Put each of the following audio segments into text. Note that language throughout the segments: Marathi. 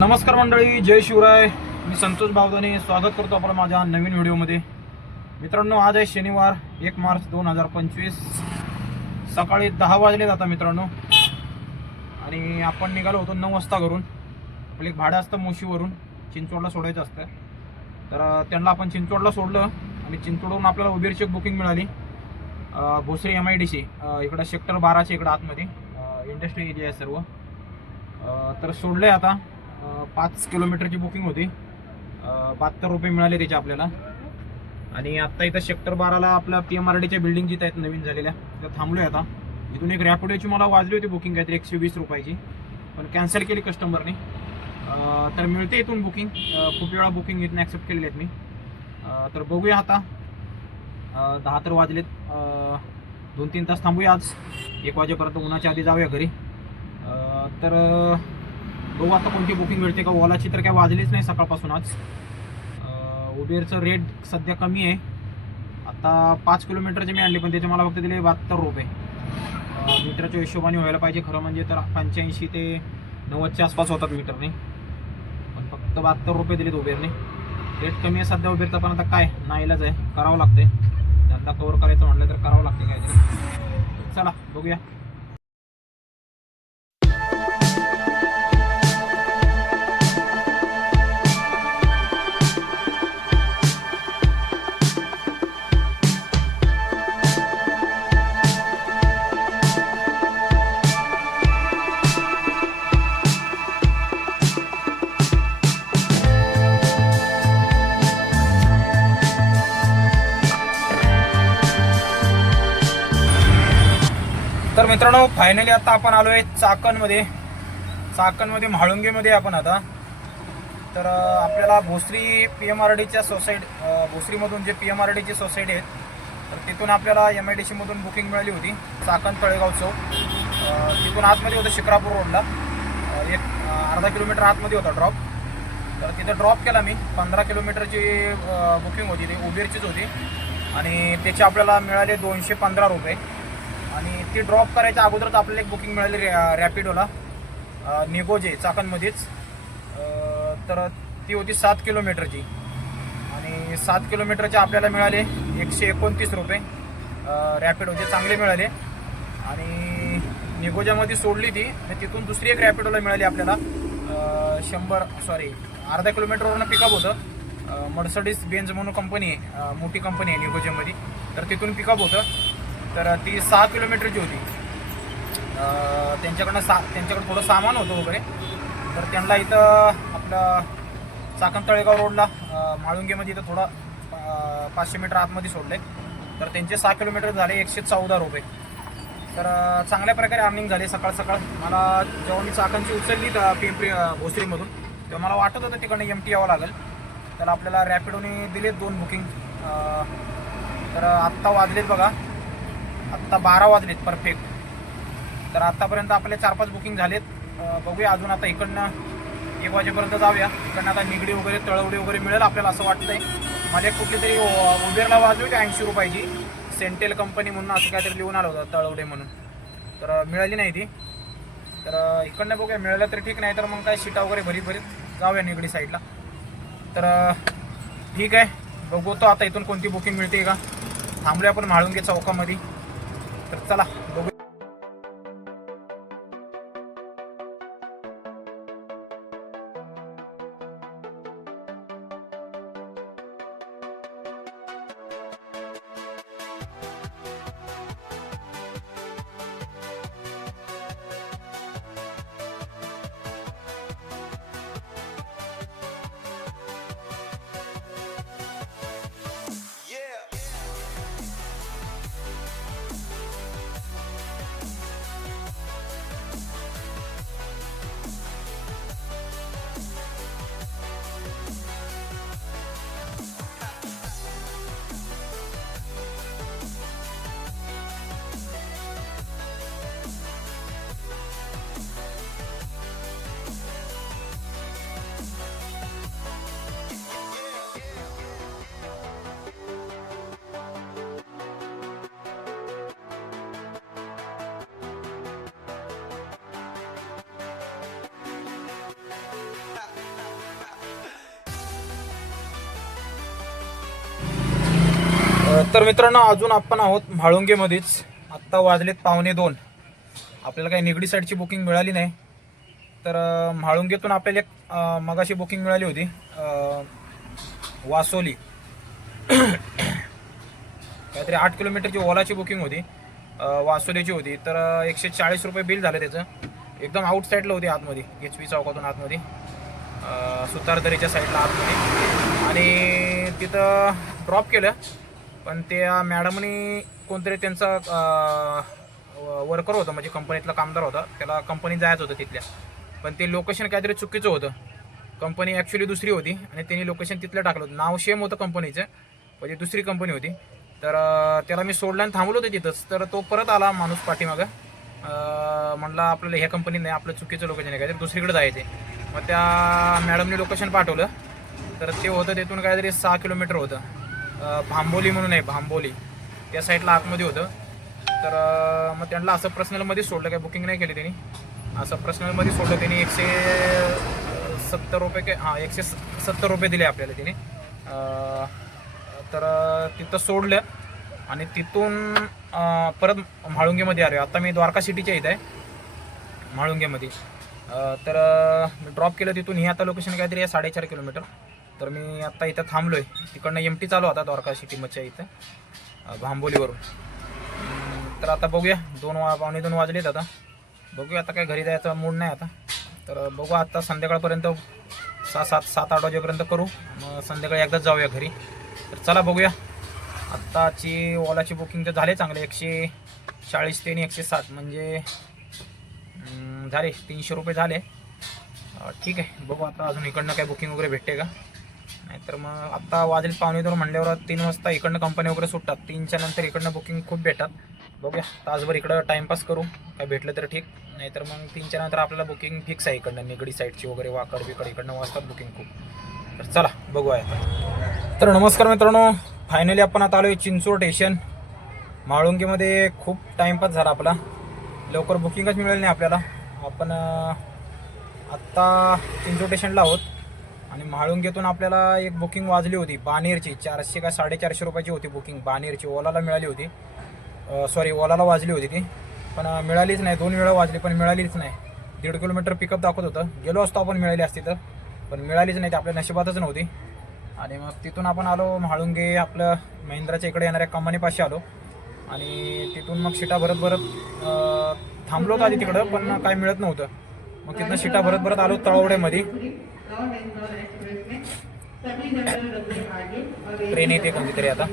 नमस्कार मंडळी जय शिवराय. मी संतोष बावदाने स्वागत करतो आपण माझ्या नवीन व्हिडिओमध्ये. मित्रांनो आज आहे शनिवार एक मार्च दोन हजार पंचवीस. सकाळी दहा वाजले जाता मित्रांनो. आणि आपण निघालो होतो नऊ वाजता घरून. आपलं एक भाडं असतं मोशीवरून. चिंचवडला सोडायचं असतं. तर त्यांना आपण चिंचवडला सोडलं. आणि चिंचवडवरून आपल्याला उबेरची बुकिंग मिळाली. Bhosari M I D C इकडं सेक्टर बाराच्या इकडं आतमध्ये. इंडस्ट्री एरिया आहे सर्व. तर सोडलं आहे आता. पाच किलोमीटरची बुकिंग होती. बहात्तर रुपये मिळाले त्याचे आपल्याला. आणि आत्ता इथं सेक्टर बाराला आपल्या पी एम आर डीच्या बिल्डिंग जिथं आहेत नवीन झालेल्या तिथं थांबलोय आता. इथून एक रॅपिडोची मला वाजली होती बुकिंग काहीतरी एकशे वीस रुपयाची. पण कॅन्सल केली कस्टमरने तर मिळते इथून बुकिंग खूप वेळा बुकिंग इथून ॲक्सेप्ट केलेली आहेत मी. तर बघूया आता. दहा तर वाजलेत. दोन तीन तास थांबूया आज. एक वाजेपर्यंत उन्हाच्या आधी जाऊया घरी. तर बघू आता कोणती बुकिंग मिळते का? ओलाची तर काय वाजलीच नाही सकाळपासून आज. उबेरचं रेट सध्या कमी आहे. आता पाच किलोमीटरचे मी आणले पण त्याचे मला फक्त दिले बहात्तर रुपये. मीटरच्या हिशोबाने व्हायला पाहिजे. खरं म्हणजे तर पंच्याऐंशी ते नव्वदच्या आसपास होतात मीटरने. पण फक्त बहात्तर रुपये दिलेत उबेरने रेट कमी आहे सध्या उबेरचा पण आता काय? नाईलाज आहे. करावं लागते धंदा कवर करायचं म्हटलं तर करावं लागते काय चला बघूया. मित्रांनो फायनली आता आपण आलो आहे चाकणमध्ये. चाकणमध्ये म्हाळुंगेमध्ये आपण आता. तर आपल्याला भोसरी पी एम आर डीच्या सोसायटी भोसरीमधून जे पी एम आर डीची सोसायटी आहेत तर तिथून आपल्याला एम आय डी सीमधून बुकिंग मिळाली होती चाकण तळेगाव चौक. तिथून आतमध्ये होतं शिक्रापूर रोडला. एक अर्धा किलोमीटर आतमध्ये होता ड्रॉप तर तिथं ड्रॉप केला मी. पंधरा किलोमीटरची बुकिंग होती ती उबेरचीच होती. आणि त्याचे आपल्याला मिळाले दोनशे पंधरा रुपये. आणि ती ड्रॉप करायच्या अगोदरच आपल्याला एक बुकिंग मिळाली रॅ- रॅपिडोला निगोजे चाकणमध्येच. तर ती होती सात किलोमीटरची. आणि सात किलोमीटरचे आपल्याला मिळाले एकशे एकोणतीस रुपये. रॅपिडोचे चांगले मिळाले. आणि निगोजामध्ये सोडली ती आणि तिथून दुसरी एक रॅपिडोला मिळाली आपल्याला. शंभर सॉरी अर्धा किलोमीटरवरून पिकअप होतं. मर्सडीज बेंज म्हणून कंपनी आहे मोठी कंपनी आहे निगोजेमध्ये तर तिथून पिकअप होतं. तर ती सहा किलोमीटरची होती. त्यांच्याकडनं सा त्यांच्याकडं थोडं सामान होतं वगैरे. तर त्यांना इथं आपलं चाकण तळेगाव रोडला माळुंगेमध्ये म्हाळुंगेमध्ये इथं थोडं पाचशे मीटर आतमध्ये सोडले. तर त्यांचे सहा किलोमीटर झाले एकशे चौदा रुपये तर चांगल्या प्रकारे अर्निंग झाली सकाळ सकाळ. मला जेव्हा मी चाकणची उचलली तर पिंपरी भोसरीमधून तेव्हा मला वाटत होतं तिकडनं एम टी यावं लागेल. तर आपल्याला रॅपिडोने दिलेत दोन बुकिंग. तर आत्ता वाजलेत बघा. आत्ता बारा वाजलेत परफेक्ट. तर आत्तापर्यंत आपले चार पाच बुकिंग झालेत. बघूया अजून आता इकडनं एक वाजेपर्यंत जाऊया. इकडनं आता निगडी वगैरे तळवडी वगैरे मिळेल आपल्याला असं वाटतंय. मला कुठली तरी उबेरला वाजवी ऐंशी रुपयाची? सेंटेल कंपनी म्हणून असं काहीतरी लिहून आलं होतं तळवडे म्हणून. तर मिळाली नाही ती. तर इकडनं बघूया मिळालं तर ठीक नाही तर मग काय सीटा वगैरे भरीत भरीत जाऊया निगडी साईडला. तर ठीक आहे. बघू तो आता इथून कोणती बुकिंग मिळते का? थांबूया आपण म्हाळुंगे चौकामध्ये. तर चला बघू. तर मित्रांनो अजून आपण आहोत म्हाळुंगेमध्येच. आत्ता वाजलेत पावणे दोन. आपल्याला काही निगडी साईडची बुकिंग मिळाली नाही. तर म्हाळुंगेतून आपल्याला एक मगाशी बुकिंग मिळाली होती. वासोली. काहीतरी आठ किलोमीटरची ओलाची बुकिंग होती. वासोलीची होती. तर एकशे चाळीस रुपये बिल झालं त्याचं. एकदम आउटसाईडला होती आतमध्ये. एच पी चौकातून आतमध्ये. सुतारदरीच्या साईडला आतमध्ये. आणि तिथं ड्रॉप केलं. पण त्या मॅडमनी कोणतरी त्यांचा वर्कर होता म्हणजे कंपनीतला कामदार होता. त्याला कंपनीत जायचं होतं तिथल्या. पण ते लोकेशन काहीतरी चुकीचं होतं. कंपनी ॲक्च्युली दुसरी होती आणि त्यांनी लोकेशन तिथलं टाकलं होतं. नाव सेम होतं कंपनीचं म्हणजे दुसरी कंपनी होती. तर त्याला मी सोडलं आणि थांबलो होतो तिथंच. तर तो परत आला माणूस पाठीमागं. म्हटलं आपल्याला ह्या कंपनीत नाही आपलं चुकीचं लोकेशन आहे काहीतरी दुसरीकडे जायचे मग त्या मॅडमने लोकेशन पाठवलं. तर ते होतं तिथून काहीतरी सहा किलोमीटर होतं. भांबोली म्हणून आहे भांबोली. त्या साईडला आतमध्ये होतं. तर मग त्यांना असं पर्सनलमध्ये सोडलं काय बुकिंग नाही केली त्यांनी. असं पर्सनलमध्ये सोडलं त्यांनी एकशे सत्तर रुपये काय हां एकशे स- सत्तर रुपये दिले आपल्याला त्याने. तर तिथं सोडलं. आणि तिथून परत म्हाळुंगेमध्ये आलो आता मी द्वारका सिटीच्या इथं आहे म्हाळुंगेमध्ये. तर ड्रॉप केलं तिथून. ही आता लोकेशन काहीतरी आहे साडेचार किलोमीटर. तर मी आत्ता इथं थांबलो आहे तिकडनं एम टी चालू होता द्वारका सिटीमधच्या इथं भांबोलीवरून. तर आता बघूया. दोन वा पावणे दोन वाजलेत आता. बघूया आता काय घरी जायचा मूड नाही आता. तर बघू आता संध्याकाळपर्यंत सहा सात सात आठ वाजेपर्यंत करू. मग संध्याकाळी एकदाच जाऊया घरी. तर चला बघूया. आत्ताची ओलाची बुकिंग तर झाले चांगले. एकशे चाळीस ते आणि एकशे सात. म्हणजे झाले. तीनशे रुपये झाले. ठीक आहे. बघू आता अजून इकडनं काय बुकिंग वगैरे भेटते का. नाहीतर मग आत्ता वाजले पावणे दोन म्हणल्यावर तीन वाजता इकडनं कंपनी वगैरे सुटतात. तीनच्या नंतर इकडनं बुकिंग खूप भेटतात. बघूया तासभर इकडं टाईमपास करू. काय भेटलं तर ठीक. नाहीतर मग तीनच्या नंतर आपल्याला बुकिंग फिक्स आहे इकडनं निगडी साईडची वगैरे वाकड बिकड इकडनं वाजतात बुकिंग खूप. तर चला बघूया तर नमस्कार मित्रांनो फायनली आपण आता आलो आहे चिंचवड स्टेशन माळुंगीमध्ये खूप टाईमपास झाला आपला. लवकर बुकिंगच मिळेल नाही आपल्याला. आपण आत्ता चिंचवड स्टेशनला आहोत. आणि म्हाळुंगेतून आपल्याला एक बुकिंग वाजली होती बानेरची. चारशे का साडेचारशे रुपयाची होती बुकिंग बानेरची. ओलाला मिळाली होती. सॉरी ओलाला वाजली होती ती. पण मिळालीच नाही. दोन वेळा वाजली पण मिळालीच नाही. दीड किलोमीटर पिकअप दाखवत होतं. गेलो असतो आपण मिळाली असती तर. पण मिळालीच नाही. ती आपल्या नशिबातच नव्हती. आणि मग तिथून आपण आलो. म्हाळुंगे आपलं महिंद्राच्या इकडे येणाऱ्या कंपनीपाशी आलो. आणि तिथून मग शिटा भरत भरत थांबलो होतो आधी तिकडं पण काय मिळत नव्हतं. मग तिथनं शिटा भरत भरत आलो तळवडेमध्ये ट्रेन येते कोणती तरी आता.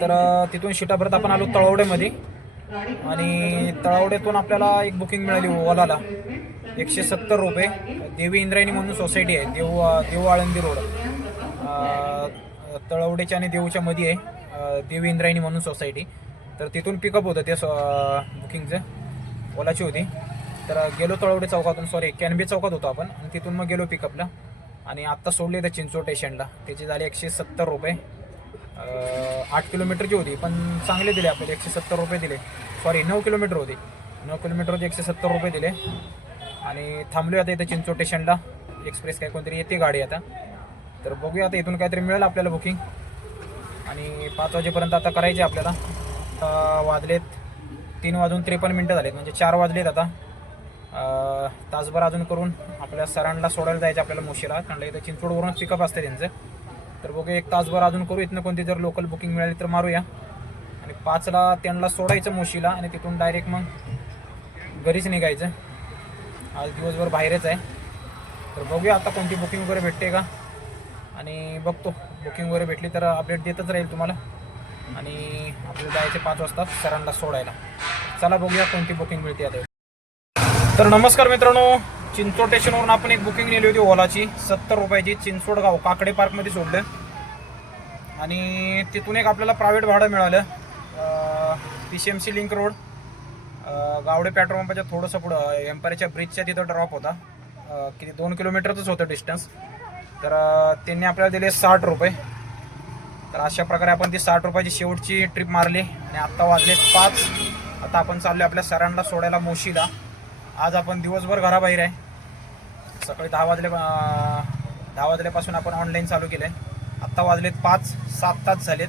तर तिथून शिटाभरत आपण आलो तळवडेमध्ये. आणि तळवडेतून आपल्याला एक बुकिंग मिळाली ओलाला एकशे सत्तर रुपये. देवी इंद्रायणी म्हणून सोसायटी आहे. देऊ देऊ आळंदी रोड. तळवडेच्या आणि देऊच्या मध्ये आहे. देवी इंद्रायणी म्हणून सोसायटी तर तिथून पिकअप होतं ते बुकिंगचं ओलाची होती. तर गेलो तळवडे चौकातून सॉरी कॅनबी चौकात होतो आपण. आणि तिथून मग गेलो पिकअपला आणि आत्ता सोडले तर चिंचवड स्टेशनला त्याची झाली एकशे सत्तर रुपये. आठ किलोमीटरची होती पण चांगले दिले आपल्याला. एकशे सत्तर रुपये दिले. सॉरी नऊ किलोमीटर होती. नऊ किलोमीटरचे एकशे सत्तर रुपये दिले. आणि थांबलो आता इथं चिंचवड स्टेशनला एक्सप्रेस काय कोणतरी येते गाडी आता. तर बघूया आता इथून काहीतरी मिळेल आपल्याला बुकिंग आणि पाच वाजेपर्यंत आता करायचे आपल्याला. वाजलेत तीन वाजून त्रेपन्न मिनटं झालेत. म्हणजे चार वाजलेत आता. तासभर अजून करून आपल्या सरांना सोडायला जायचं आपल्याला मुशीला. कारण इथं चिंचवडवरूनच पिकअप असते त्यांचं. तर बघू एक तासभर अजून करू. इथनं कोणती जर लोकल बुकिंग मिळाली तर मारूया. आणि पाचला त्यांना सोडायचं मुशीला आणि तिथून डायरेक्ट मग घरीच निघायचं. आज दिवसभर बाहेरच आहे. तर बघूया आता कोणती बुकिंग वगैरे भेटते का. आणि बघतो. बुकिंग वगैरे भेटली तर अपडेट देतच राहील तुम्हाला. आणि आपल्याला जायचे पाच वाजता सरांना सोडायला. चला बघूया कोणती बुकिंग मिळते आता. तर नमस्कार मित्रांनो चिंचवड स्टेशनवरून आपण एक बुकिंग नेली होती ओलाची. सत्तर रुपयाची चिंचवड गाव काकडे पार्कमध्ये सोडलं. आणि तिथून एक आपल्याला प्रायव्हेट भाडं मिळालं. P C M C link road Gawade petrol पंपाच्या थोडंसं पुढं एम्पायरच्या ब्रिजच्या तिथं ड्रॉप होता. किती दोन किलोमीटरचंच होतं डिस्टन्स तर त्यांनी आपल्याला दिले साठ रुपये. तर अशा प्रकारे आपण ती साठ रुपयाची शेवटची ट्रिप मारली. आणि आत्ता वाजले पाच. आता आपण चाललो आपल्या सरांना सोडायला मोशीला. आज आपण दिवसभर घराबाहेर आहे. सकाळी दहा वाजल्या दहा वाजल्यापासून आपण ऑनलाईन चालू केलं आहे आत्ता वाजलेत पाच सात तास झालेत.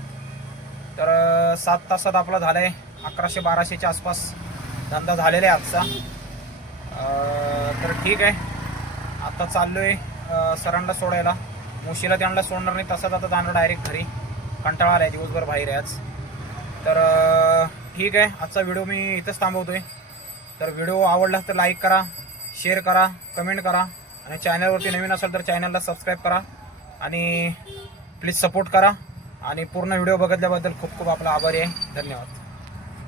तर सात तासात आपला झाला आहे अकराशे बाराशेच्या आसपास धंदा झालेला आहे आजचा. तर ठीक आहे. आता चाललो आहे सरांना सोडायला. मुशीला त्यांना सोडणार नाही तसंच आता जाणार डायरेक्ट घरी. कंटाळा आला आहे दिवसभर बाहेर आहे आज. तर ठीक आहे. आजचा व्हिडिओ मी इथंच थांबवतो आहे तर व्हिडिओ आवडला तर लाईक करा शेअर करा कमेंट करा. आणि चॅनलवरती नवीन असेल तर चॅनलला सबस्क्राईब करा. आणि प्लीज सपोर्ट करा. आणि पूर्ण व्हिडिओ बघितल्याबद्दल खूप खूप आपला आभारी आहे. धन्यवाद.